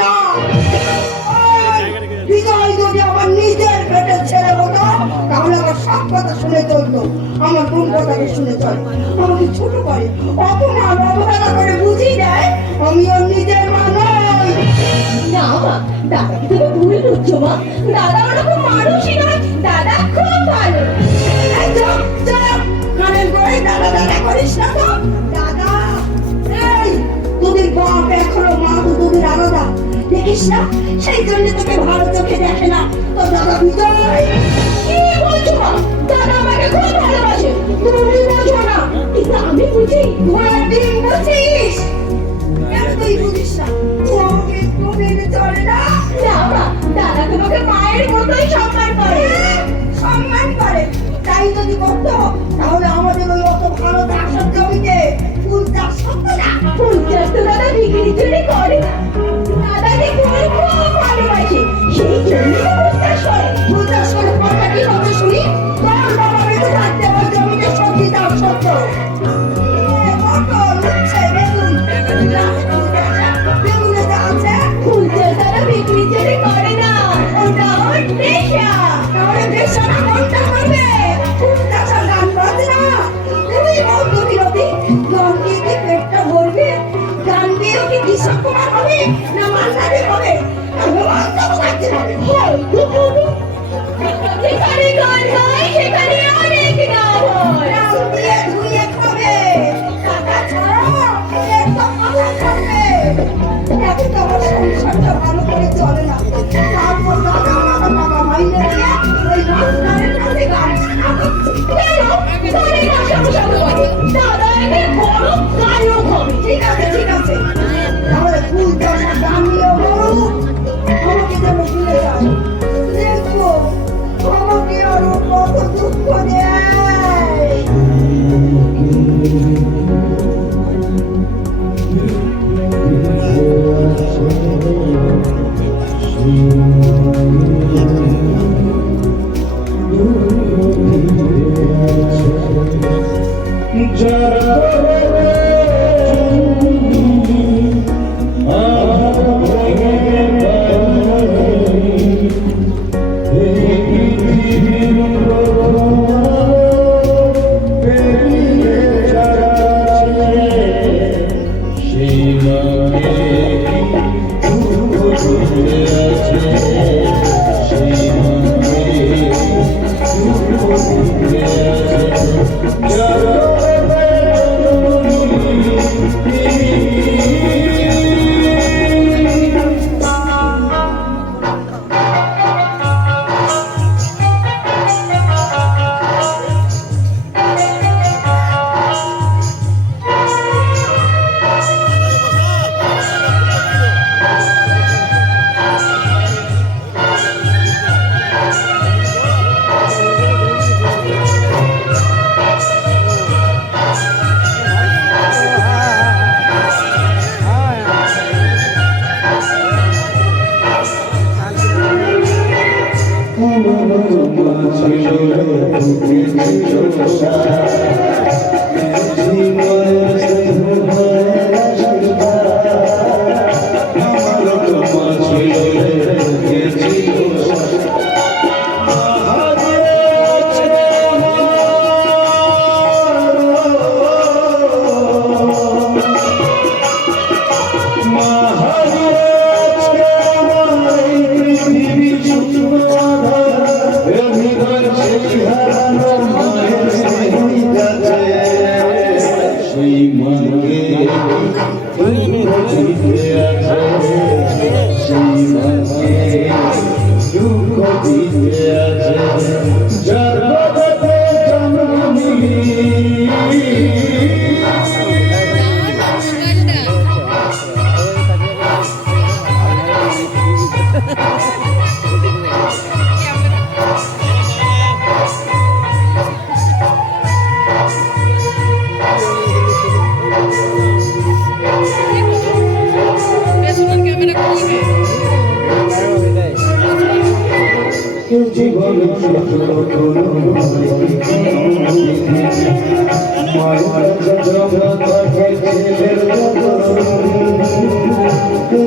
না। বিজয় যদি আমার নিজের পেটের ছেলে হতো তাহলে আমার সব কথা শুনে চলতো, আমার কোন কথাকে শুনে চলে, আমাকে ছোট করে অপমান অবহেলা করে বুঝিয়ে দেয় আমি ওর নিজের মা নই। না মা, দাদাকে তুমি ভুল বুঝছো মা। দাদা ওরকম মানুষই নয়, দাদা খুব ভালো। এই চুপ চুপ, কানের গোড়ায় দাদা দাদা করিস না তো। দাদা, এই তোদের বাপ এখনো মা তো তোদের আলাদা, দেখিস না, সেই জন্য তোকে ভালো চোখে দেখে না তোর দাদা বিজয়। কি বলছো মা? দাদা আমাকে খুব ভালোবাসে। তুমি বোঝো না, কিন্তু আমি বুঝি। ঘোড়ার ডিম বুঝিস, কেন তুই বুঝিস না? ও আমাকে একটু মেনে চলে না। না মা, দাদা তোমাকে মায়ের মতোই সম্মান করে। সম্মান করে, তাই যদি করতো তাহলে আমাদের ওই অত ভালো চাষের জমিতে ফুল চাষ করতো না। ফুল চাষ তো দাদা বিক্রি চুরি করে না। দাদাকে ফুল খুব ভালোবাসে, সেই জন্য ফুল চাষ করে। ফুল চাষ করে কথা কি হবে শুনি? তোর বাবা বেঁচে থাকতে ওই জমিতে সবজি চাষ করতো। পটল, উচ্ছে, বেগুন, বেগুনে যা আছে ফুল চাষ দাদা বিক্রি চুরি করে না, ওটা ওর পেশা। তাহলে বেশনা কোনটা করবে? ফুল চাষের গান বাজনা তুমি বন্ধু বিরোধী। গান দিয়ে কি পেটটা ভরবে? গান দিয়েও কি কৃষক কুমার হবে না মান্নারে হবে না হেমন্ত মুখার্জি হবে? যেখানে গান হয় সেখানে অনেক নাম হয়। গান দিয়ে ধুয়ে খাবে, টাকা ছাড়ো এর তো কথা থাকবে। এখন তো আমার সংসারটা ভালো করে চলে না, তারপর দাদা আমাকে টাকা মাইনে দিয়ে ওই মাস্টারের কাছে গান শেখাচ্ছি। কেন? গানের ভাষা ভাষা বলে। দাদা এদের বড় গায়ক হবে। ঠিক আছে ঠিক আছে, তাহলে ফুল চাষা গান নিয়েও বলুক, আমাকে যেন ভুলে যায়। দেখবো আমাকে আরো কত দুঃখ দেয়।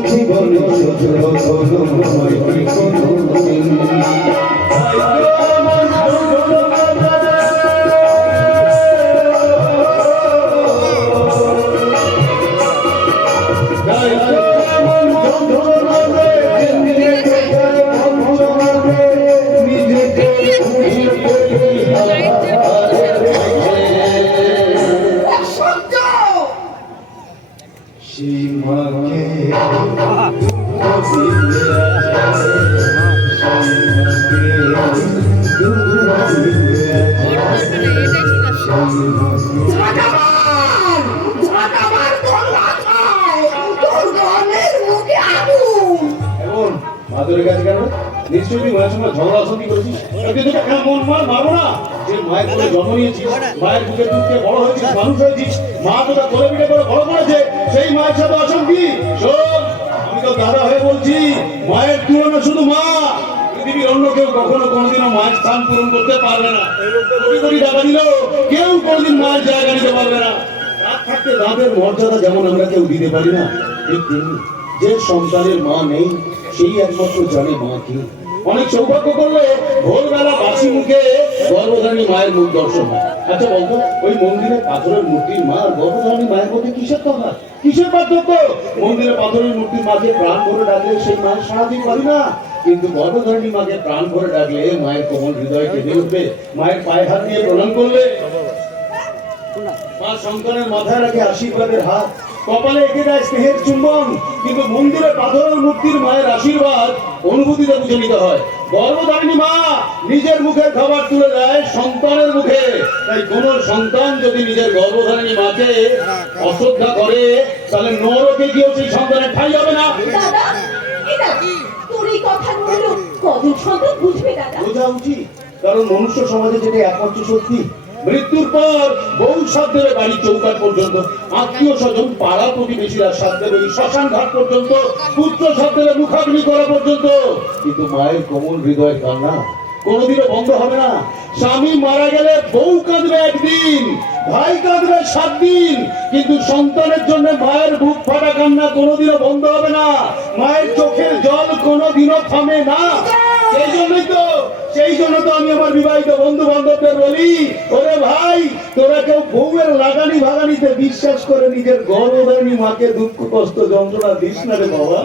জীবন জীবন অসহ্য! ঝাঁটামার! ঝাঁটামার তোর মাথায়! তোর গনের মুখে আগুন! এখন মাদুরের কাছে কেন? নিশ্চয়ই তুই মায়ের সঙ্গে ঝগড়া অশান্তি করেছিস। তুই তোকে এমন মারবো না? যে মায়ের কোলে জন্ম নিয়েছিস, মায়ের বুকে দুধ খেয়ে বড় হয়েছিস, মানুষ হয়েছিস, মা তোকে কোলে পিঠে করে বড় করেছে, সেই মায়ের সাথে অশান্তি। শোন, আমি তো দাদা হয়ে বলছি, মায়ের তুলনা শুধু মা। পৃথিবীর অন্য কেউ কখনো কোনোদিনও মায়ের স্থান পূরণ করতে পারবে না। কোটি কোটি টাকা দিলেও কেউ কোনোদিন মায়ের জায়গা নিতে পারবে না। রাত থাকতে দাঁতের মর্যাদা যেমন আমরা কেউ দিতে পারি না, ঠিক তেমনি যে সন্তানের মা নেই সেই একমাত্র জানে মা কি। অনেক সৌভাগ্য করলে ভোরবেলা বাসি মুখে গর্ভধারী মায়ের মুখ দর্শন হয়। আচ্ছা বলতো, ওই মন্দিরে পাথরের মূর্তির মা আর গর্ভধারী মায়ের মধ্যে কিসের তফাৎ, কিসের পার্থক্য? মন্দিরে পাথরের মূর্তির মাকে প্রাণ ভরে ডাকলে সেই মায়ের সাড়া দিতে পারি না, কিন্তু গর্ভধারী মাকে প্রাণ ভরে ডাকলে মায়ের কোমল হৃদয় কেঁদে উঠবে, মায়ের পায়ে হাত দিয়ে প্রণাম করবে। মা সন্তানের মাথায় রাখে আশীর্বাদের হাত, কপালে এঁকে দেয় স্নেহের চুম্বন, কিন্তু মন্দিরে পাথরের মূর্তির মায়ের আশীর্বাদ অনুভূতিতে বুঝে নিতে হয়। গর্ভধারিণী মা নিজের মুখের খাবার তুলে দেয় সন্তানের মুখে। তাই কোন সন্তান যদি নিজের গর্ভধারিণী মাকে অশ্রদ্ধা করে, তাহলে নরকে গিয়েও সেই সন্তানের ঠাঁই হবে না। দাদা এটা তোর এই কথাগুলো কজন সন্তান বুঝবে দাদা? বোঝা উচিত, কারণ মনুষ্য সমাজে যেটা একমাত্র সত্যি, মৃত্যুর পর বহু সাথ দেবে বাড়ি চৌকাট পর্যন্ত, আত্মীয় স্বজন পাড়া প্রতিবেশীরা সাথ দেবে এই শ্মশান ঘাট পর্যন্ত, পুত্র সাথ দেবে মুখাগ্নি করা পর্যন্ত, কিন্তু মায়ের কোমল হৃদয়ের কান্না কোনোদিনও বন্ধ হবে না। স্বামী মারা গেলে বউ কাঁদবে একদিন, ভাই কাঁদবে 7 দিন, কিন্তু সন্তানের জন্য মায়ের বুক ফাটা কান্না কোনোদিনও বন্ধ হবে না। মায়ের চোখের জল কোনোদিনও থামে না। সেই জন্য তো আমি আমার বিবাহিত বন্ধু বান্ধবদের বলি, ওরে ভাই, তোরা কেউ বউয়ের লাগানি ভাগানিতে বিশ্বাস করে নিজের গর্ভধারিণী মাকে দুঃখ কষ্ট যন্ত্রণা দিস না রে বাবা,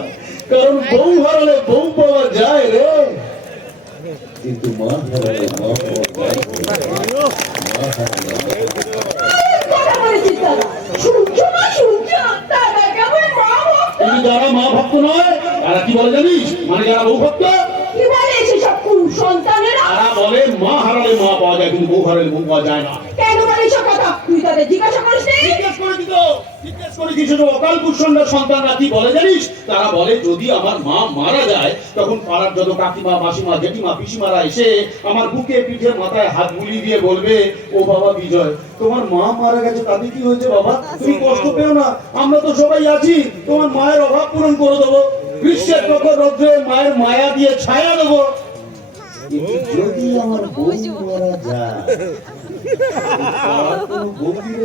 কারণ বউ হারালে বউ পাওয়া যায় রে, কিন্তু মা হারালে মা পাওয়া যায় না। মা হারালে কথা বলেছিস দাদা, শুনছো না শুনছো? দাদা কেমন মা ভক্ত! কিন্তু যারা মা ভক্ত নয় তারা কি বলে জানিস? মানে যারা বউ ভক্ত, কি বলে সেসব সন্তানেরা? তারা বলে মা হারালে মা পাওয়া যায়, কিন্তু বউ হারালে বউ পাওয়া যায় না। কেন বলে এসব কথা? তুই তাদের জিজ্ঞাসা করিস নি? জিজ্ঞেস করেছি শুধু অকাল কুসন্ডার সন্তানরা কি বলে জানিস? তারা বলে যদি আমার মা মারা যায়, তখন পাড়ার যত কাকিমা মাসিমা জেঠিমা পিসিমারা এসে আমার বুকে পিঠে মাথায় হাত বুলিয়ে দিয়ে বলবে, ও বাবা বিজয়, তোমার মা মারা গেছে, তাতে কি হয়েছে বাবা, তুমি কষ্ট পেও না, আমরা তো সবাই আছি, তোমার মায়ের অভাব পূরণ করে দেবো, গ্রীষ্মের প্রখর রৌদ্রে মায়ের মায়া দিয়ে ছায়া দেবো। কিন্তু যদি আমার বউ মারা যায়, আর কোনো গভীর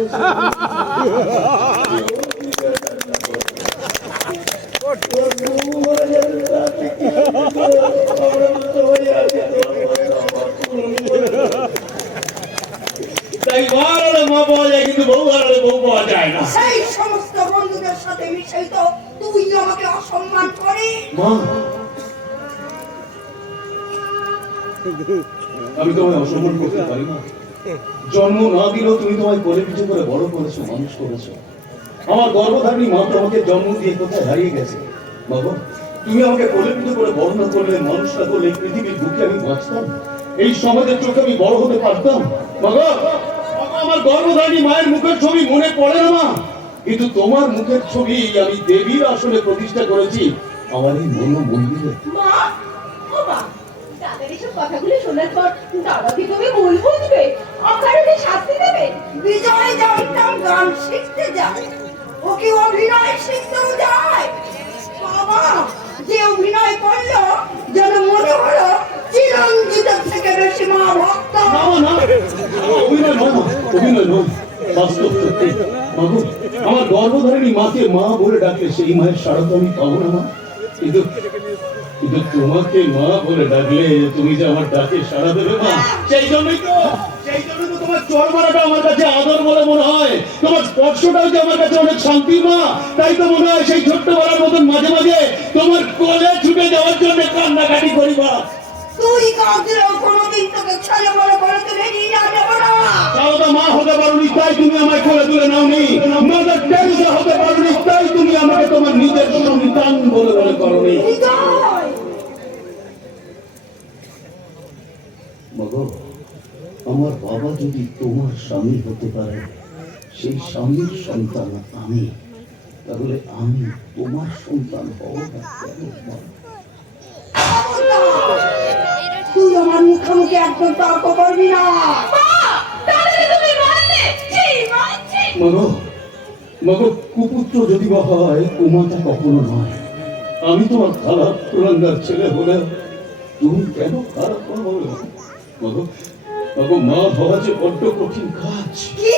তাই মা হারালে মা পাওয়া যায়, কিন্তু বউ হারালে বউ পাওয়া যায় না। সেই সমস্ত বন্ধুদের সাথে মিশেই তো তুই আমাকে অসম্মান করিস। মা, আমি তোমায় অসম্মান করতে পারি না। জন্ম না দিলেও তুমি তোমায় কোলে পিঠে করে বড় করেছো, মানুষ করেছো। আমার গর্ভধারিণী মা তোমাকে জন্ম দিয়ে কোথায় হারিয়ে গেছে বাবা, তুমি আমাকে কোলে পিঠে করে বড় না করলে, মানুষ না করলে পৃথিবীর বুকে আমি বাঁচতাম, এই সমাজের চোখে আমি বড় হতে পারতাম। বাবা, আমার গর্ভধারিণী মায়ের মুখের ছবি মনে পড়ে না মা, কিন্তু তোমার মুখের ছবি আমি দেবীর আসলে প্রতিষ্ঠা করেছি আমার এই মন্দিরে। মা, ও মা, দাদার এসব কথাগুলো শোনার পর দাদা কি তুমি ভুল বুঝবে? অকারণে শাস্তি দেবে? বিজয় জানতাম গান শিখতে যায়, ও কি অভিনয় শিখতেও যায়? বাবা যে অভিনয় করলো যেন মনে হলো চিরঞ্জিতের থেকে বেশি মা ভক্ত। না না, অভিনয় নয় মা, অভিনয় নয়, বাস্তব সত্যি। মাগো, আমার গর্ভধারিণী মাকে মা বলে ডাকলে সেই মায়ের সাড়া তো আমি পাবো না মা, কিন্তু কিন্তু তোমাকে মা বলে ডাকলে তুমি যে আমার ডাকে সাড়া দেবে মা, সেই জন্যই তো তোমার চর মারাটা আমার কাছে আদর বলে মনে হয়, তোমার স্পর্শটাও যে আমার কাছে অনেক শান্তি মা। তাই তো মনে হয় সেই ছোট্ট বেলার মতন মাঝে মাঝে তোমার কোলে ছুটে যাওয়ার জন্য কান্নাকাটি করি মা। তুই কাঁদলেও কোনোদিন তোকে ছেলে বলে করে তুলে নিয়ে যাবো না। তাও তো মা হতে পারোনি তাই তুমি আমায় কোলে তুলে নাওনি, মাদার টেরেসা হতে পারোনি তাই তুমি আমাকে তোমার নিজের সন্তান বলে মনে করোনি। হৃদয়, মগো, আমার বাবা যদি তোমার স্বামী হতে পারে, সেই স্বামীর সন্তান আমি, তাহলে আমি তোমার সন্তান হব না কেন মা? তুই আমার মুখোমুখি একদম তর্ক করবি না। তাহলে তুমি মানলে? জি, মানছি। মগো, মগো, কুপুত্র যদি বা হয় কুমাতা কখনো নয়। আমি তোমার খারাপ কুলাঙ্গার ছেলে হলে তুমি কেন খারাপ করবো? মগো, মগো, মা হওয়া যে বড্ড কঠিন কাজ। কি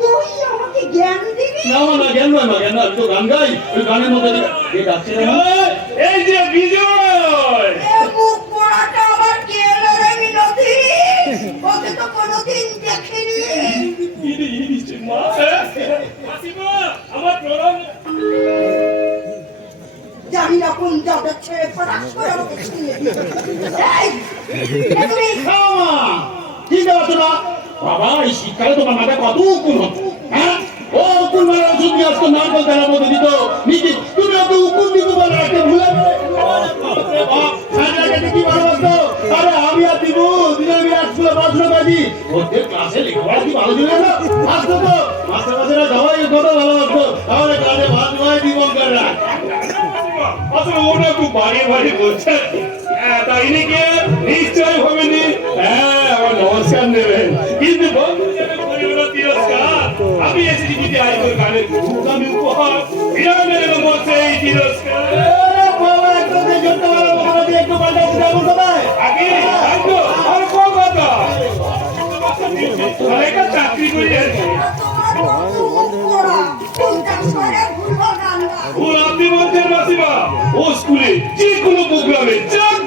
তুই আমাকে জ্ঞান দিবি? না মা, না জ্ঞান নয় মা, জ্ঞান নয়, আমি তো গান গাই, ওই গানের মধ্যে দিয়ে ডাকছে না মা? এই যে বিজয়, এ মুখ পোড়াটা আবার কে এলো রে মিনতি? ওকে তো কোনোদিন দেখিনি। মা, মাসিমা, আমার প্রণাম। জানি না কোন জাতের ছেলে পটাশ করে আমাকে ছিনিয়ে দিল। এই, এ তুমি খাও মা, কি দেওয়া না? বাবা, এই শীতকালে তোমার মাথায় কত উকুন হতো, হ্যাঁ? ও উকুন মারা ওষুধ নিয়ে আসতো, নারকেল তেলের মধ্যে দিত, নিচে তুমি ওকে উকুন দিতে বলে রাখতে ভুলে গেলে। বাপরে বাপ, ঠান্ডাটাকে কি ভালোবাসতো? আরে আমি আর দিবু দুজনে মিলে এক স্কুলে পড়াশোনা করেছি, ওদের ক্লাসে লেখাপড়া কি ভালো ছিল না? আসতো তো মাস্টার মাস্টাররা সবাই কত ভালোবাসতো, আমাদের ক্লাসে ভাত হয় দীপঙ্কররা। আসলে ওটা খুব বাড়িয়ে বাড়িয়ে বলছে। তাই নাকি? নিশ্চয় হবে নি। হ্যাঁ, আমার নমস্কার নেবেন, কিন্তু বন্ধু হিসেবে করিব না তিরস্কার। আমি এসেছি যদি আজকের গানের আমি উপহার বিরামের বলছে এই তিরস্কার। বাবা, একদম যে জোরটা ভালো বাবা দিয়ে একটু পাল্টা দিতে বলতে পারে। আগে একদম আর কোন কথা একটা চাকরি করি আর কি। তোমার মুখ পোড়া, কোনটা সরে ভুলবো না আমরা। ও আপনি বলছেন মাসিমা, ও স্কুলে যে কোনো প্রোগ্রামে চাকরি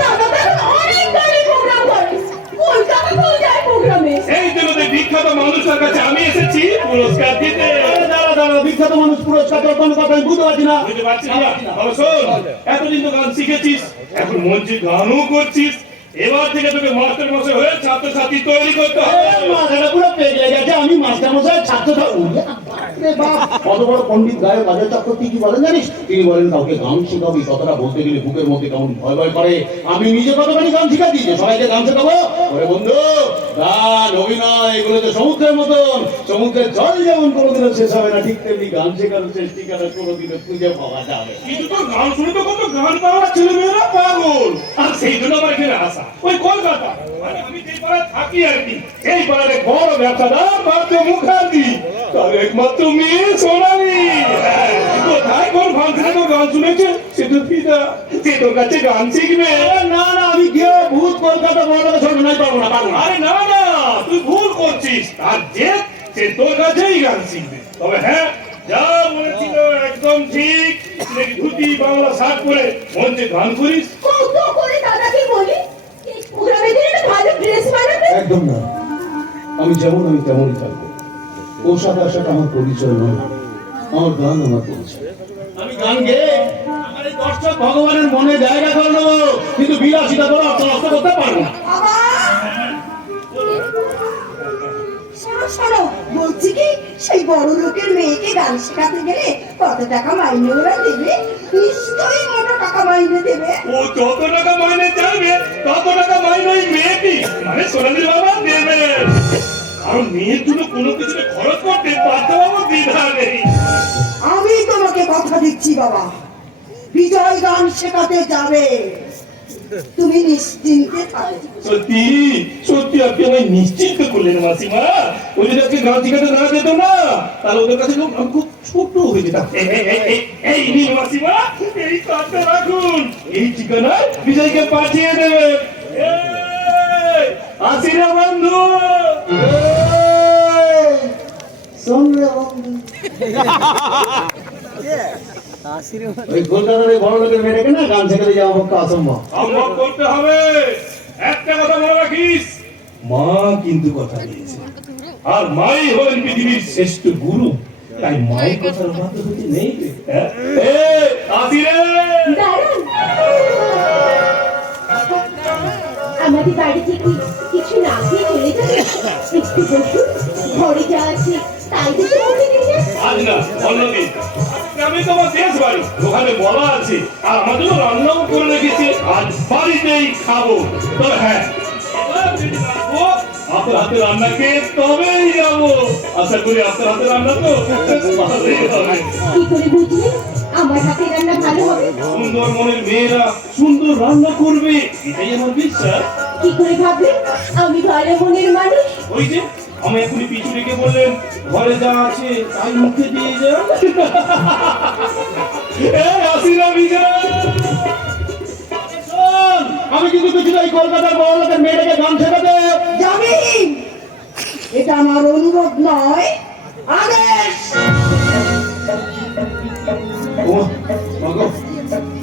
দাদা তো এখন অনেক দামি প্রোগ্রাম করে। কলকাতা চলে যায় প্রোগ্রামে। এই জন্য বিখ্যাত মানুষের কাছে আমি এসেছি পুরস্কার দিতে। দাঁড়া দাঁড়া, বিখ্যাত মানুষ পুরস্কার দেওয়ার কোনো কথা আমি বুঝতে পারছি না। বুঝতে পারছিস না? ভালো শোন, এতদিন তো গান শিখেছিস, এখন মঞ্চে গানও করছিস। এবার থেকে তোকে মাস্টার মশাই হয়ে ছাত্রছাত্রী তৈরি করতে হবে। মাথাটা পুরো পেকে গেছে, আমি মাস্টার মশাই ছাত্র কত বড় পণ্ডিত গায়ক অজয় চক্রবর্তী কি বলেন জানিস? তিনি বলেন কাউকে গান শেখাবি, কথাটা বলতে গেলে বুকের মধ্যে কেমন ভয় ভয় করে। আমি নিজে কতখানি গান শিখাচ্ছি যে সবাইকে গান শেখাবো? ওরে বন্ধু, গান অভিনয় এগুলো তো সমুদ্রের মতন, সমুদ্রের জল যেমন কোনোদিনও শেষ হবে না, ঠিক তেমনি গান শেখানোর শেষ ঠিকানা কোনোদিনও খুঁজে পাওয়া যাবে। কিন্তু তোর গান শুনে তো কত গান পাওয়া ছেলে মেয়েরা পাগল, আর সেই জন্য আমার এখানে আসা। ওই কলকাতা মানে আমি যে পাড়ায় থাকি আর কি, এই পাড়ার এক বড় ব্যবসাদার পার্থ মুখার্জি, তার একমাত্র মেয়ে সোনালি। কোথায় কোন ফাংশনে তো গান শুনেছে, সে তো ফিদা, সে তোর কাছে গান শিখবে। না না, আমি গিয়ে ভূত কলকাতা বড় শোনো নাই, পারবো না, পারবো না। আরে না না, তুই ভুল করছিস। আর যে সে তোর কাছেই গান শিখবে। তবে হ্যাঁ, যা বলেছিল একদম ঠিক, ধুতি বাংলা শার্ট পরে মঞ্চে গান করিস। কত করে দাদাকে বলি এই প্রোগ্রামে দিন একটা ভালো ড্রেস বানাতে। একদম না, আমি যেমন আমি তেমনই থাকবো। পোশাক আশাক আমার পরিচয় নয়, আমার গান আমার পরিচয়। আমি গান গেয়ে আমার এই দর্শক ভগবানের মনে জায়গা করে নেবো, কিন্তু বিলাসিতা করে অর্থ নষ্ট করতে পারবো না। বাবা, শোনো শোনো, বলছি কি সেই বড় লোকের মেয়েকে গান শেখাতে গেলে কত টাকা মাইনে ওরা দেবে? নিশ্চয়ই মোটা টাকা মাইনে দেবে। ও যত টাকা মাইনে চাইবে তত টাকা মাইনে ওই মেয়েটি মানে সোনালির বাবা দেবে। কারণ মেয়ের জন্য কোনো কিছু খরচ করতে বাধ্য বাবু দ্বিধা নেই। আমি তোমাকে কথা দিচ্ছি বাবা, বিজয় গান শেখাতে যাবে, তুমি নিশ্চিন্তে থাকো। সত্যি সত্যি আপনি আমায় নিশ্চিন্ত করলেন মাসিমা। ও যদি আজকে গান শিখাতে না যেত না, তাহলে ওদের কাছে লোক খুব ছোট হয়ে যেতাম। এই নিন মাসিমা, এই কার্ডটা রাখুন, এই ঠিকানায় বিজয়কে পাঠিয়ে দেবেন। আসি রে বন্ধু। শোন রে বন্ধু, ওই কলকাতার ওই বড় লোকের মেয়েটাকে না গান শেখাতে যাওয়া পক্ষে অসম্ভব। সম্ভব করতে হবে। একটা কথা মনে রাখিস, মা কিন্তু কথা দিয়েছে, আর মাই হলেন পৃথিবীর শ্রেষ্ঠ গুরু। তাই মায়ের কথার মাত্র হতে নেই রে। হ্যাঁ? আসি রে। দাঁড়ান, আমাদের বাড়ি থেকে কিছু না খেয়ে চলে যাবে? একটু বসুন, ঘরে যা আছে তাই তো মুখে দিয়ে আজ না, অন্যদিন। আমি তোমার দেশ বাড়ি, ওখানে বলা আছে, আর আমাদের রান্নাও করে রেখেছে, আজ বাড়িতেই খাবো। তবে হ্যাঁ, এবার যদি রাখবো, আপনার হাতে রান্না খেয়ে তবেই যাবো। আশা করি আপনার হাতে রান্না তো ভালোই হবে। কি করে বুঝলে আমার হাতে রান্না ভালো হবে? সুন্দর মনের মেয়েরা সুন্দর রান্না করবে, এটাই আমার বিশ্বাস। কি করে ভাবলেন আমি ভালো মনের মানুষ? ওই যে আমি এখনই পিছু রেখে বললেন, ঘরে যা আছে তাই মুখে দিয়ে যা। আসি না বিজয়। শোন, আমি কিন্তু কিছু এই কলকাতার বড় লোকের মেয়েটাকে গান শেখাতে যাবি? এটা আমার অনুরোধ নয়, আদেশ।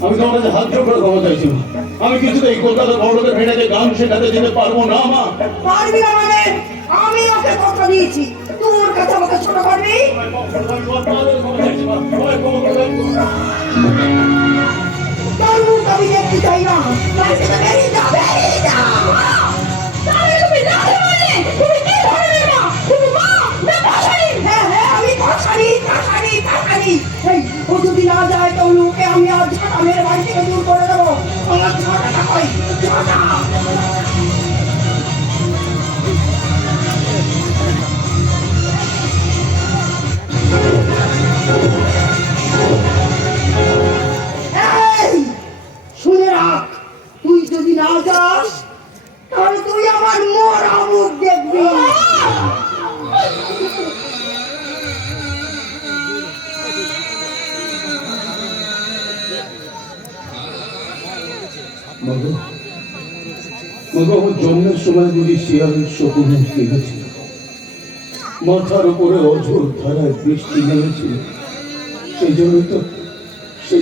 আমি তোমার কাছে হাত জোর করে ক্ষমা চাইছি মা। আমি কিছুতে এই কলকাতার বড় লোকের মেয়েটাকে গান শেখাতে যেতে পারবো না মা। পারবি না মানে? আমি ওকে কথা দিয়েছি, তোর কাছে আমাকে ছোট করবি? তোর মুখ আমি দেখতে চাই না। বাড়ি থেকে বেরিয়ে যা, বেরিয়ে যা। তাহলে তুমি যাবে মানে? তুমি কি ধরনের মা? তুমি মা না ভাসানি? হ্যাঁ হ্যাঁ, আমি কাছারি কাছারি কাছারি। এই, ও যদি না যায় তো লোকে আমি আর ঝাঁটা মেরে বাড়ি থেকে দূর করে দেবো। আমার ঝাঁটাটা কই? ঝাঁটা। এই, শুনে রাখ, তুই যদি না যাস তাহলে তুই আমার মরা মুখ দেখবি। মগো, আমার জন্মের সময় বুঝি শিয়ালের শকুনে কেঁদেছিল, মাথার উপরে অঝোর ধারায় বৃষ্টি নেমেছিল। সেই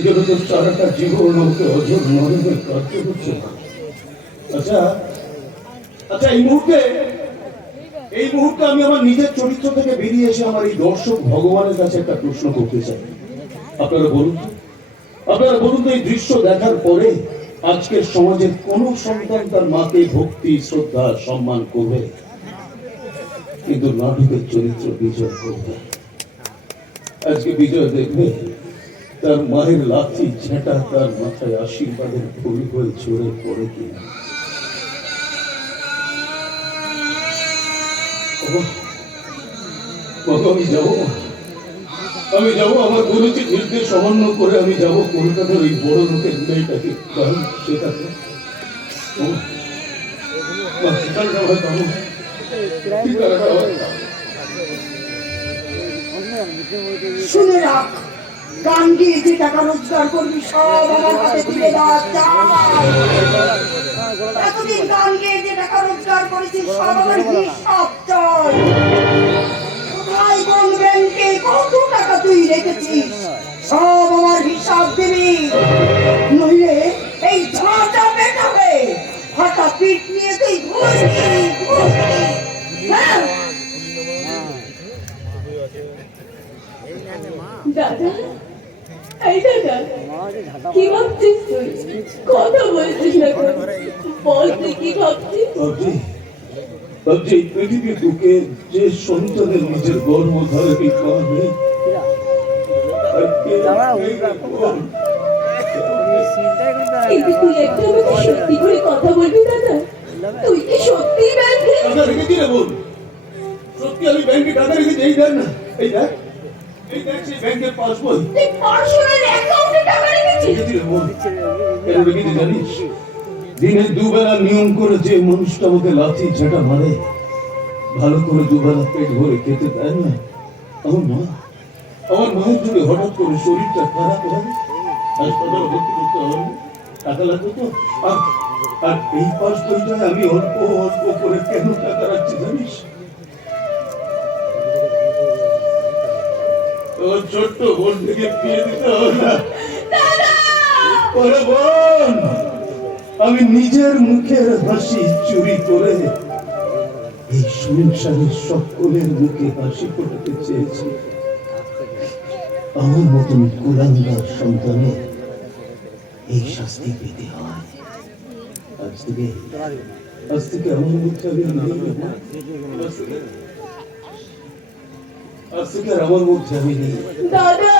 জন্য তো সারাটা জীবন আমাকে অঝোর মরণের কার্য করছে। আচ্ছা আচ্ছা, এই মুহূর্তে আমি আমার নিজের চরিত্র থেকে বেরিয়ে এসে আমার এই দর্শক ভগবানের কাছে একটা প্রশ্ন করতে চাই। আপনারা বলুন তো এই দৃশ্য দেখার পরে আজকের সমাজের কোন সন্তান তার মাকে ভক্তি শ্রদ্ধা সম্মান করবে, কিন্তু নাটকের চরিত্র বিজয় করবে? আজকে বিজয় দেখবে তার মায়ের লাথি ঝেঁটা তার মাথায় আশীর্বাদের ফুল হয়ে ছড়ে পড়ে কিনা। আমি যাবো আমার গুরুজি নির্দেশ অমান্য করে আমি যাব কলকাতার ওই বড় লোকের মেয়েটাকে গান শেখাতে। শুনে রাখ, গান গিয়ে যে টাকা রোজগার করবি সব আমার হাতে তুলে দেওয়া চাই। এতদিন গান গিয়ে যে টাকা রোজগার করেছিস সব আমার হিসাব চাই। কোথায় কোন ব্যাংকে কত টাকা তুই রেখেছিস সব আমার হিসাব দিবি, নইলে এই ঝাঁটা পেটাবে ফাটা পিঠ নিয়ে তুই ঘুরবি। হ্যাঁ, দাদা, এই দাদা, কি ভাবছিস তুই? কথা বলছিস না কেন? বল তুই কি ভাবছিস? ভাবছি এই পৃথিবীর বুকে যে সন্তানের নিজের গর্ব ধরে মা নেই, কিন্তু তুই একটু আমাকে সত্যি করে কথা বলবি দাদা? তুই কি সত্যি ব্যাংকে? টাকা রেখেছি রে বোন, সত্যি আমি ব্যাংকে টাকা রেখেছি। এই দেখ না, এই দেখ সেই ব্যাংকের পাসবই। তুই পার্সোনাল অ্যাকাউন্টে টাকা রেখেছিস? রেখেছি রে বোন। কেন রেখেছি জানিস? দিনে দুবেলা নিয়ম করে যে মানুষটা আমাকে লাথি ঝাঁটা মারে, ভালো করে দুবেলা পেট ভরে খেতে দেয় না, আমার মায়ের যদি হঠাৎ করে শরীরটা খারাপ হয়, হাসপাতালে ভর্তি করতে হবে, টাকা লাগবে তো। আর এই পাস বইটায় আমি অল্প অল্প করে কেন টাকা রাখছি জানিস? ছোট্ট বোন থেকে বিয়ে দিতে হবে না। ওরে বোন, আমি নিজের মুখের হাসি চুরি করে এই সংসারের সকলের মুখে হাসি ফোটাতে চেয়েছি। আমার মতন কুলাঙ্গার সন্তানের এই শাস্তি পেতে হয়। আজ থেকে আমার মুখে আমি আজ থেকে আর আমার মুখে আমি নেই। দাদা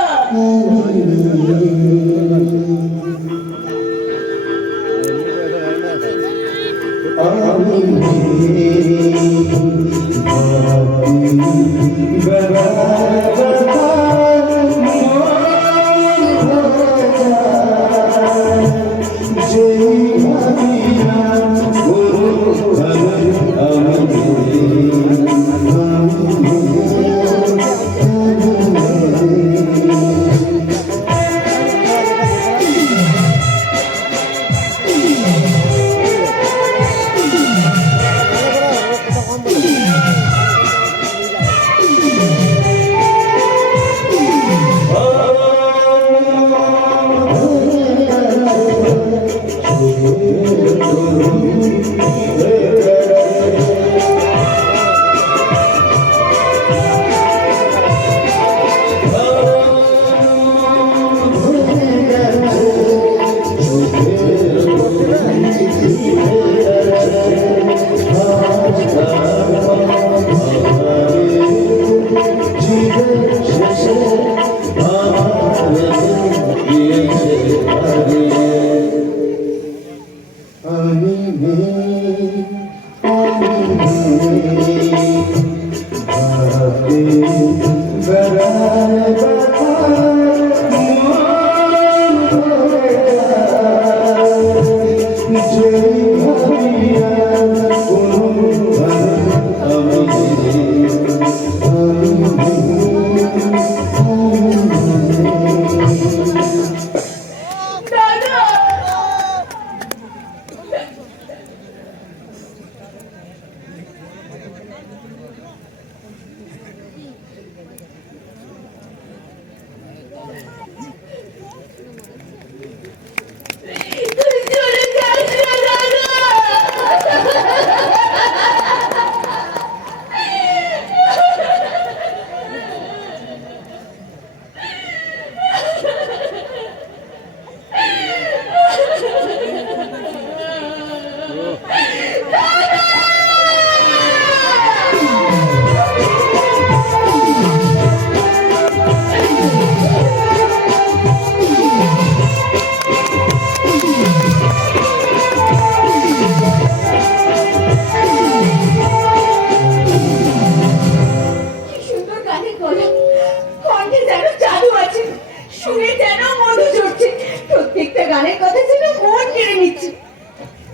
গানের কথা ছিল মন কেড়ে নিচ্ছে।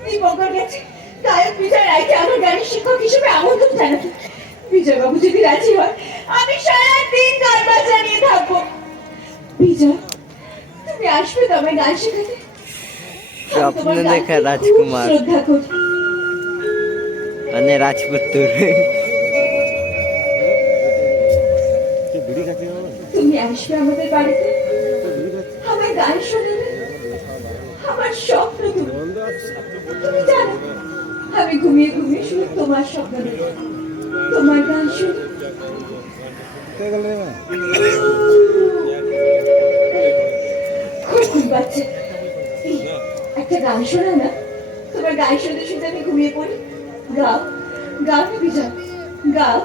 দীপঙ্কর গেছে গায়ক বিজয় রায়কে আমার গানের শিক্ষক হিসেবে আমন্ত্রণ জানাতে। বিজয় বাবু যদি রাজি হয় আমি সারাদিন গান বাজনা নিয়ে থাকবো। বিজয় তুমি আসবে তো আমায় গান শেখাতে? স্বপ্ন দেখা রাজকুমার শ্রদ্ধা করি মানে রাজপুত্র। তুমি আসবে আমাদের বাড়িতে, আমার গান শোনাবে, আমার স্বপ্ন তুমি জানো আমি ঘুমিয়ে ঘুমিয়ে শুধু তোমার স্বপ্ন দেখি, তোমার গান শুনি। খুব ঘুম পাচ্ছে, একটা গান শোনা না? তোমার গান শুনতে শুনতে আমি ঘুমিয়ে পড়ি। গাও গাও না বিজয়, গাও।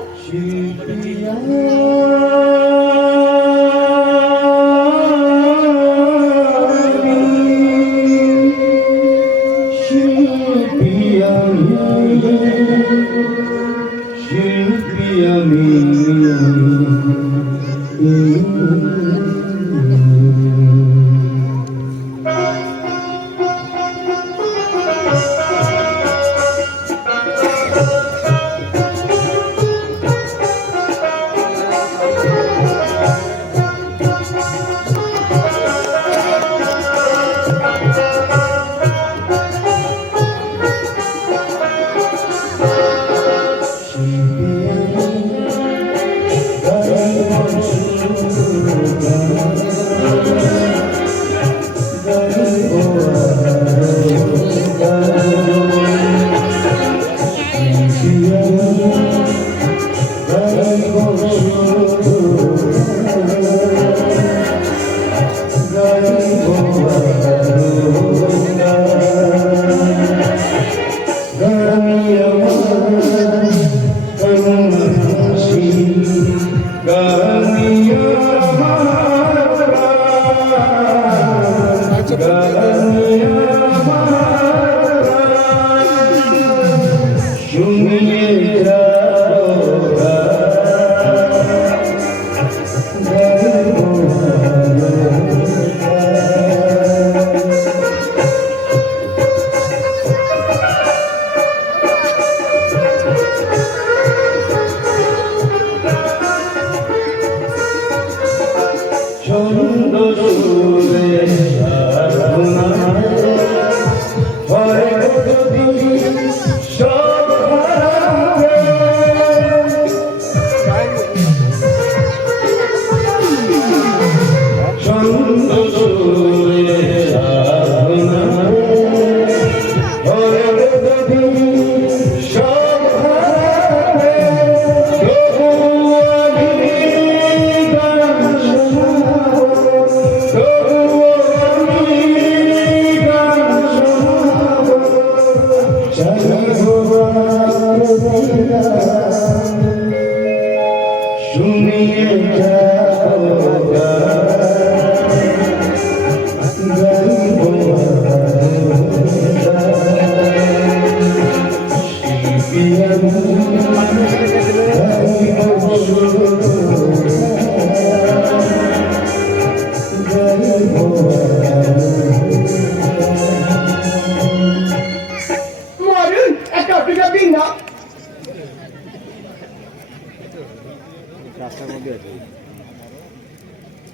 মরুন একটা অটোটা দিন না।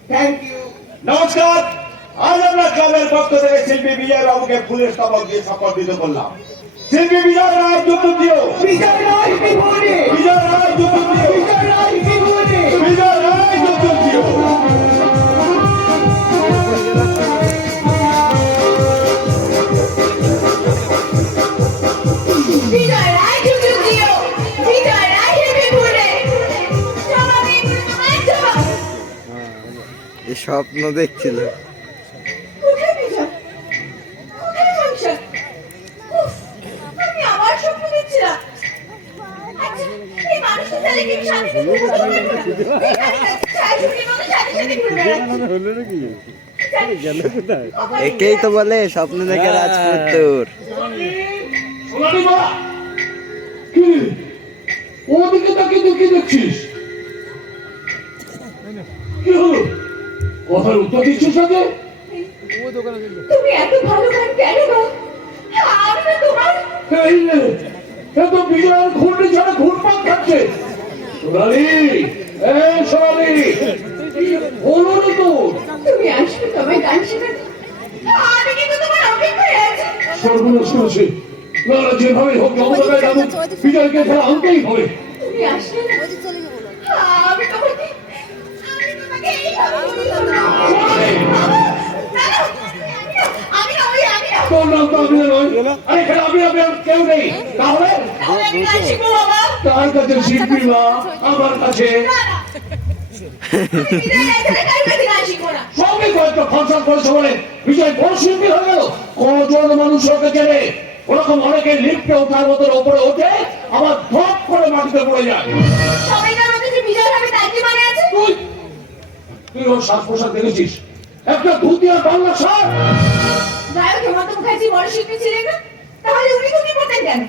Thank you. নমস্কার। আজ আমরা ক্লাবের পক্ষ থেকে শিল্পী বিজয় বাবুকে ফুলের স্তবক দিয়ে সম্বর্ধিত করলাম। শিল্পী বিজয় রায় যুক্তিও, বিজয় রায় বিভূতি, বিজয় রায় যুক্তিও, বিজয় রায় বিভূতি। বিজয় রায় যুক্তিও। বিজয় রায় যুক্তিও, বিজয় রায় বিভূরে। চলো বিভূরে তোমায় চলো। এ স্বপ্ন দেখছিল। কোথায় বিজয়? কোথায় সংসার? উফ, আমি আবার স্বপ্ন দেখছিলাম। আচ্ছা, এই মানুষটা তাহলে কি সাথে সাথে ঘুরে বেড়াচ্ছে? শাশুড়ির মতো সাথে সাথে ঘুরে বেড়াচ্ছে। একেই তো বলে স্বপ্ন দেখে রাজপুত্র। সোনালি মা, কি রে? ওদিকে তাকিয়ে তুই কি দেখছিস? কি হলো? কথার উত্তর দিচ্ছিস আগে? তুমি এত ভালো গান কেন গাও? আমি না তোমার এই রে, এ তো বিজয়ের ঘূর্ণি ছাড়া ঘুরপাক খাচ্ছে। সোনালি, এই সোনালি, কি হলো রে তোর? তুমি আসবে তোমায় গান শেখাতে। আমি কিন্তু তোমার অপেক্ষায় আছি। সর্বনাশ করেছে। না না, যেভাবেই হোক জমদাকায় যাবো, বিজয়কে এখানে আনতেই হবে। তুমি আসবে না। আমি তোমাকে এইভাবে বললাম না। আমি না, আমি না। তোর নাম তো আমি নয়। আরে এখানে আমি আর কেউ নেই। তাহলে তাহলে আমি গান শিখবো বাবা। তার কাছে শিল্পী মা, আমার কাছে না, না। বিজয় এখানে কার কাছে গান শিখবো না। সঙ্গে কয়েকটা ফাংশন করেছে বলে বিজয় বড় শিল্পী হয়ে গেল। কজন মানুষ ওকে চেনে? ওরকম অনেকে লিফটে ওঠার মতো ওপরে ওঠে, আবার ধপ করে মাটিতে পড়ে যায়। সবাই জানো যে বিজয় হবে তাই কি মানে আছে? তুই তুই ওর শ্বাস প্রশ্বাস দেখেছিস? একটা ধুতি আর বাংলা শার্ট। গায়ক হেমন্ত মুখার্জি বড় শিল্পী ছিলেন না? তাহলে উনি ধুতি পরতেন কেন?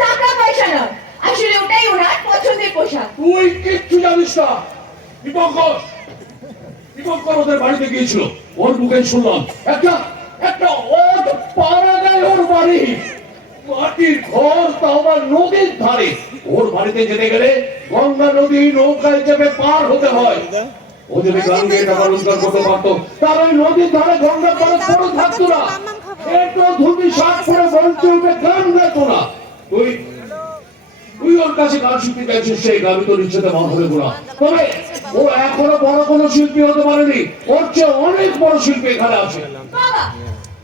টাকা পয়সা নয়, আসলে ওটাই ওনার পছন্দের পোশাক। তুই কিচ্ছু জানিস না। দীপঙ্কর ওদের বাড়িতে গিয়েছিল। ওর মুখে শুনলাম একটা একটা ওট পাড়া গায়ে ওর বাড়ি, মাটির ঘর, তাও আবার নদীর ধারে। ওর বাড়িতে যেতে গেলে গঙ্গা নদী নৌকায় চেপে পার হতে হয়। ও যদি গান গেয়ে টাকা রোজগার করতে পারতো, তার ওই নদীর ধারে গঙ্গার পাড়ে পড়ে থাকতো না। একটু ধুতি শাক করে মঞ্চে উঠে গান গাইতো না। তুই তুই ওর কাছে গান শিখতে চাইছিস, সেই গান তোর ইচ্ছেতে মন হবে না। তবে ও এখনো বড় কোনো শিল্পী হতে পারেনি। ওর চেয়ে অনেক বড় শিল্পী এখানে আছে। বাবা,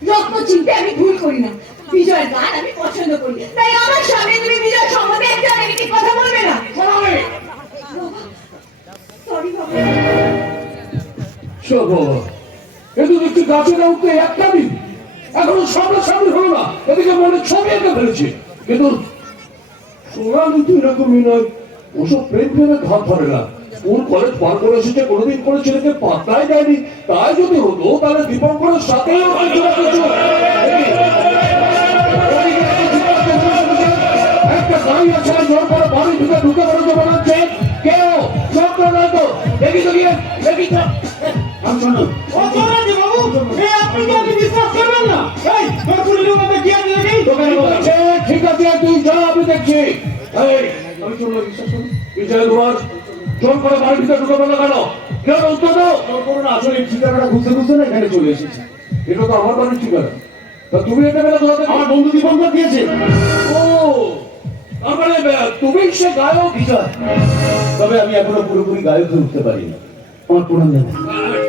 রত্ন চিনতে আমি ভুল করি না, বিজয়ের গান আমি পছন্দ করি, তাই আমার সামনে তুমি বিজয় সম্বন্ধে একটা নেগেটিভ কথা বলবে না। সরি বাবা। চলো, কিন্তু দেখছি গাছে না উঠতে একটা দিন এখনো সামনাসামনি হলো না, এদিকে মনে ছবি এঁকে ফেলেছে। কিন্তু সোনা কিন্তু এরকমই নয়, ওসব প্রেম প্রেমে ঘাত ধরে না। স্কুল কলেজ পার করে এসেছে, কোনোদিন কোনো ছেলেকে পাত্তাই দেয়নি। তাই যদি হতো তাহলে দীপঙ্করের সাথেও হয়তো না কিছু। একটা গাড়ি আছে জোর করে বাড়ি ঢুকে ঢুকে বেরোতে বানাচ্ছে কেউ সব নয় তো দেখি তো গিয়ে দেখি তো। ঠিক আছে তুই যা, আমি দেখছি। আমি চললো বিশ্বাস করি বিজয় তোমার জোর করে বাড়ির ভিতরে ঢুকে পড়লো কেন? কেন উত্তর দাও। আসলে ঠিকানাটা খুঁজতে খুঁজতে না এখানে চলে এসেছি। এটা তো আমার বাড়ির ঠিকানা। তা তুমি এটা বেলা কোথা থেকে? আমার বন্ধু দীপঙ্কর দিয়েছে। ও, তার মানে তুমি সে গায়ক। বিজয়, তবে আমি এখনো পুরোপুরি গায়ক হয়ে উঠতে পারিনি। আমার প্রণাম জানাই।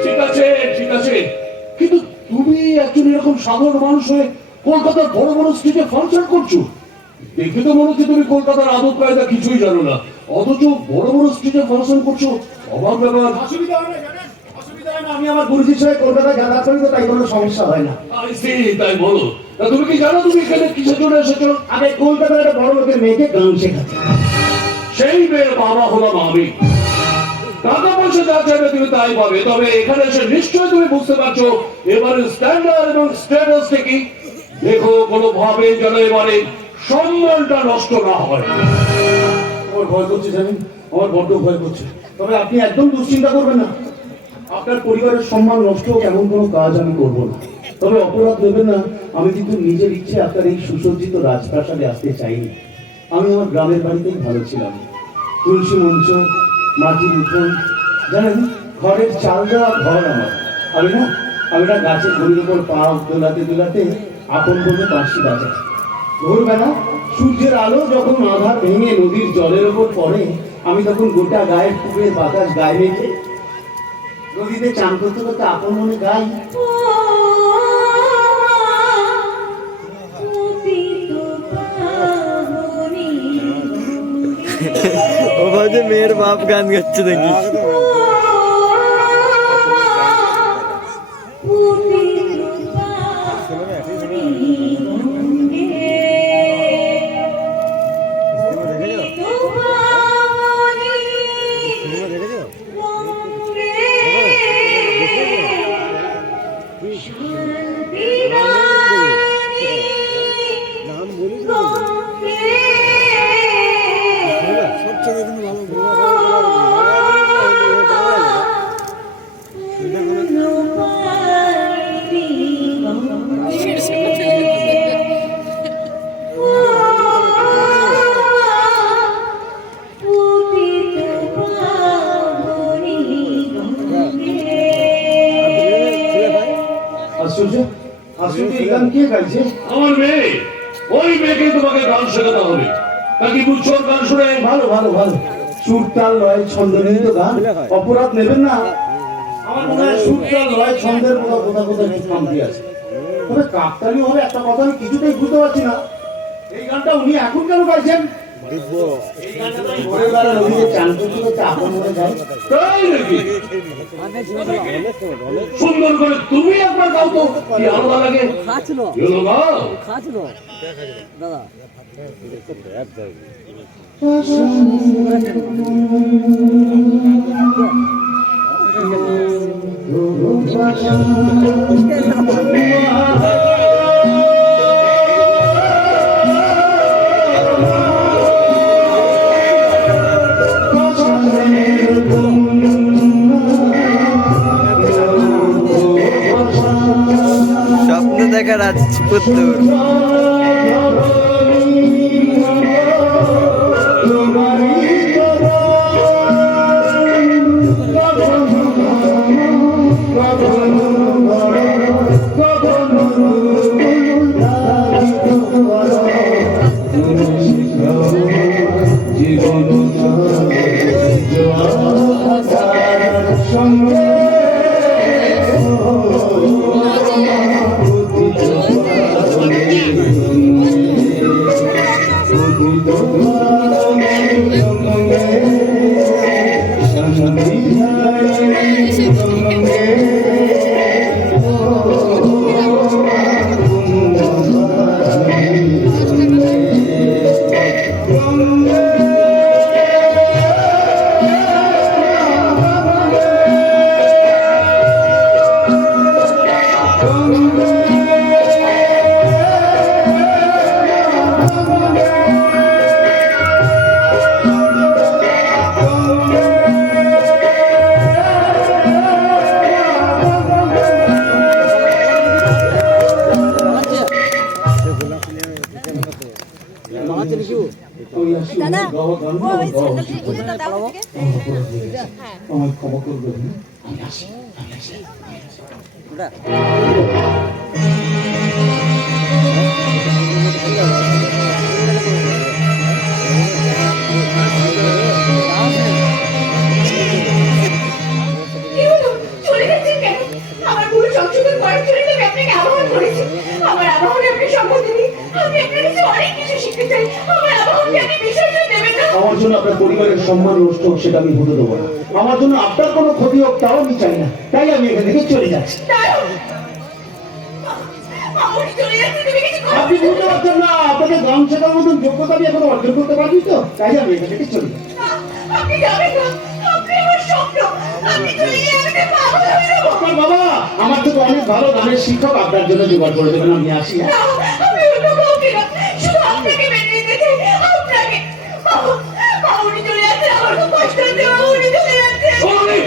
ঠিক আছে ঠিক আছে, কিন্তু তুমি একজন এরকম সাধারণ মানুষ হয়ে কলকাতার বড় বড় স্টেজে ফাংশন করছো। দেখে তো মনে হচ্ছে তুমি কলকাতার আদব কায়দা কিছুই জানো না, অথচ বড় বড় স্টেজে ফাংশন করছো। অবাক ব্যাপার। অসুবিধা হয় না জানেন, অসুবিধা হয় না। আমি আমার গুরুজির সঙ্গে কলকাতায় যাতায়াত করি তো, তাই কোনো সমস্যা হয় না। তাই বলো। তা তুমি কি জানো তুমি এখানে কিসের জন্য এসেছো? আগে কলকাতার একটা বড় লোকের মেয়েকে গান শেখাচ্ছে। সেই মেয়ের বাবা হলাম আমি। টাকা পয়সা যা চাইবে তুমি তাই পাবে, তবে এখানে এসে নিশ্চয়ই তুমি বুঝতে পারছো এবারে স্ট্যান্ডার্ড এবং স্ট্যাটাসটা কি। দেখো কোনো ভাবে যেন এবারে সম্মানটা নষ্ট না হয়। আমার ভয় করছে জানেন, আমার বড্ড ভয় করছে। তবে আপনি একদম দুশ্চিন্তা করবেন না, আপনার পরিবারের সম্মান নষ্ট হোক এমন কোনো কাজ আমি করব না। তবে অপরাধ দেবেন না, আমি কিন্তু নিজের ইচ্ছে আপনার এই সুসজ্জিত রাজপ্রাসাদে আসতে চাইনি। আমি আমার গ্রামের বাড়িতেই ভালো ছিলাম। তুলসী মঞ্চ, মাটির উঠোন, জানেন ঘরের চাল দেওয়া ঘর আমার। আমি না গাছের গড়ির উপর পা দোলাতে দোলাতে আপন বলে বাঁশি বাজাই। ভোরবেলা সূর্যের আলো যখন আধার ভেঙে নদীর জলের ওপর পড়ে, আমি তখন গোটা গায়ের পুকুরের বাতাস গায়ে মেখে নদীতে চান করতে করতে আপন মনে গাই। ও ভাবছে মেয়ের বাপ গান গাচ্ছে নাকি। আশ্চর্য, আশ্চর্য, এই গান কে গাইছে? আমার মেয়ে। ওই মেয়েকে তোমাকে গান শেখাতে হবে। তা কি বুঝছো গান শুনে? ভালো ভালো ভালো, সুর তাল লয় ছন্দ নিহিত গান, অপরাধ নেবেন না। আমার মনে হয় সুর তাল লয় ছন্দের কোথাও কোথাও একটু কমতি আছে। তবে কাকতালি হবে একটা কথা আমি কিছুতেই বুঝতে পারছি না, এই গানটা উনি এখন কেন গাইছেন? এই গানটা তো আমি ভোরের বেলা নদীতে চান করতে করতে আপন মনে গাই। তাই নাকি? সুন্দর করে তুমি একবার গাও তো, কি আলাদা লাগে। এলো গাও। স্বপ্ন দেখা রাজপুত্র। জীবন নিয়ে আসি দাদা গাওয়া গান ও ওই গাওয়া ছেলেটা দিয়ে কিনে দাও থেকে আমায় ক্ষমা করবেন আমি আসি কি হলো? চলে যাচ্ছেন কেন? আমার পুরো সংশোধন করার জন্য তো আমি আপনাকে আহ্বান করেছি। আমার আহ্বানে আপনি সম্মতি দিন। আমি আপনার কাছে অনেক কিছু শিখতে চাই। আমার আহ্বানকে আপনি বিসর্জন দেবেন না। আমার জন্য আপনার পরিবারের সম্মান নষ্ট হোক সেটা আমি হতে দেবো না আমার জন্য আপনার কোনো ক্ষতি হোক তাও আমি চাই না তাই আমি এখান থেকে চলে যাচ্ছি দাঁড়াও। মামুনি চলে যাচ্ছে, তুমি কিছু করো। আপনি বুঝতে পারছেন না আপনাকে গান শেখার মতন যোগ্যতা আমি এখনো অর্জন করতে পারছি তো তাই আমি এখান থেকে চলে যাচ্ছি না, আপনি যাবেন না। আপনি আমার স্বপ্ন। আপনি চলে গিয়ে আমাকে পাগল হয়ে যাবো। আপনার বাবা আমার থেকে অনেক ভালো গানের শিক্ষক আপনার জন্য জোগাড় করে দেবেন আমি আসি হ্যাঁ? না, আমি অন্য কাউকে না। শুধু আপনাকে মেনে নিতে চাই। আপনাকে। মামুনি চলে যাচ্ছে, আমার খুব কষ্ট হচ্ছে। মামুনি চলে যাচ্ছে। সোনালি!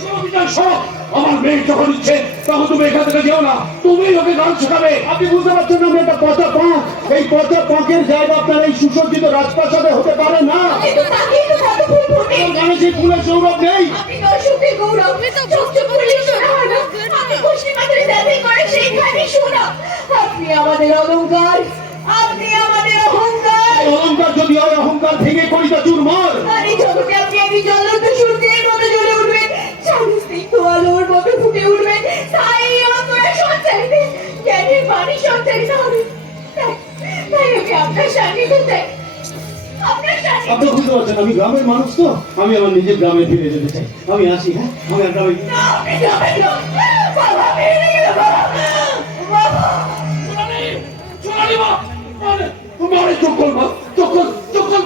সোনালিটা শোনো! আমার মেয়ে যখন ইচ্ছে তখন তুমি এখান থেকে যেও না, তুমি ওকে গান শেখাবে। আপনি বুঝতে পারছেন না আমি একটা পচা পাঁক এই পচা পাঁকের জায়গা আপনার এই সুসজ্জিত রাজপ্রাসাদে হতে পারে না কিন্তু তাকেই তো কত ফুল ফোটে। আমার গানে সেই ফুলের সৌরভ নেই আপনি দর্শকদের গৌরব, চকচক করলেই শোনা হয় না। আপনি খুশি পাথরে যাচাই করে সেইখানেই শোনা। আপনি আমাদের অলংকার, আপনি আমাদের অহংকার। এই অহংকার যদি হয় অহংকার ভেঙে করিটা চুরমার আর এই জগতে আপনি একই জ্বলন্ত সূর্যের মতো জ্বলে উঠবেন, চারিদিক আলোর মতো ফুটে উঠবেন। তাই অন্তরে সঞ্চারিত জ্ঞানের বাণী সঞ্চারিত হবে। তাই আমি আপনার সান্নিধ্য চাই। আপনার সান্নিধ্য। আপনি বুঝতে পারছেন আমি গ্রামের মানুষ তো আমি আমার নিজের গ্রামে ফিরে যেতে চাই আমি আসি হ্যাঁ আমি আর গ্রামে না, আপনি যাবেন না। বাবা মেরে গেল, বাবা। বাবা। সোনালি মা! মানে চোখ কর মা, চোখ কর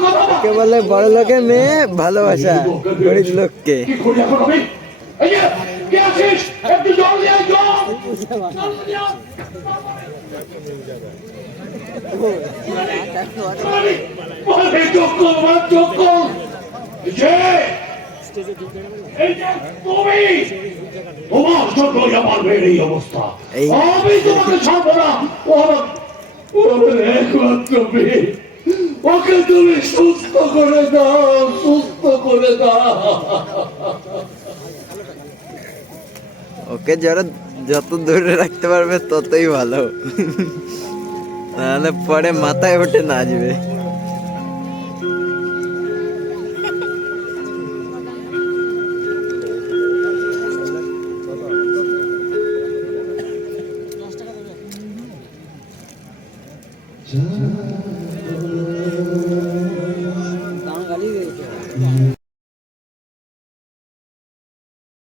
বাবা! কে বলে বড় লোকের মেয়ে ভালোবাসা গরিব লোককে কি করি এখন আমি? এই যে, কে আছিস? একটু জল দিয়ে আয়, জল! জল দিয়ে আয়। সোনালি! মানে চোখ কর মা, চোখ কর! এই যে, তুমি! তোমার জন্যই আমার মেয়ের এই অবস্থা। এই- আমি তোমাকে ছাড়বো না। ও আমার একমাত্র মেয়ে। ওকে তুমি সুস্থ করে দাও, সুস্থ করে দাও। ওকে যারা যত দূরে রাখতে পারবে ততই ভালো নাহলে পরে মাথায় ওঠে নাচবে যা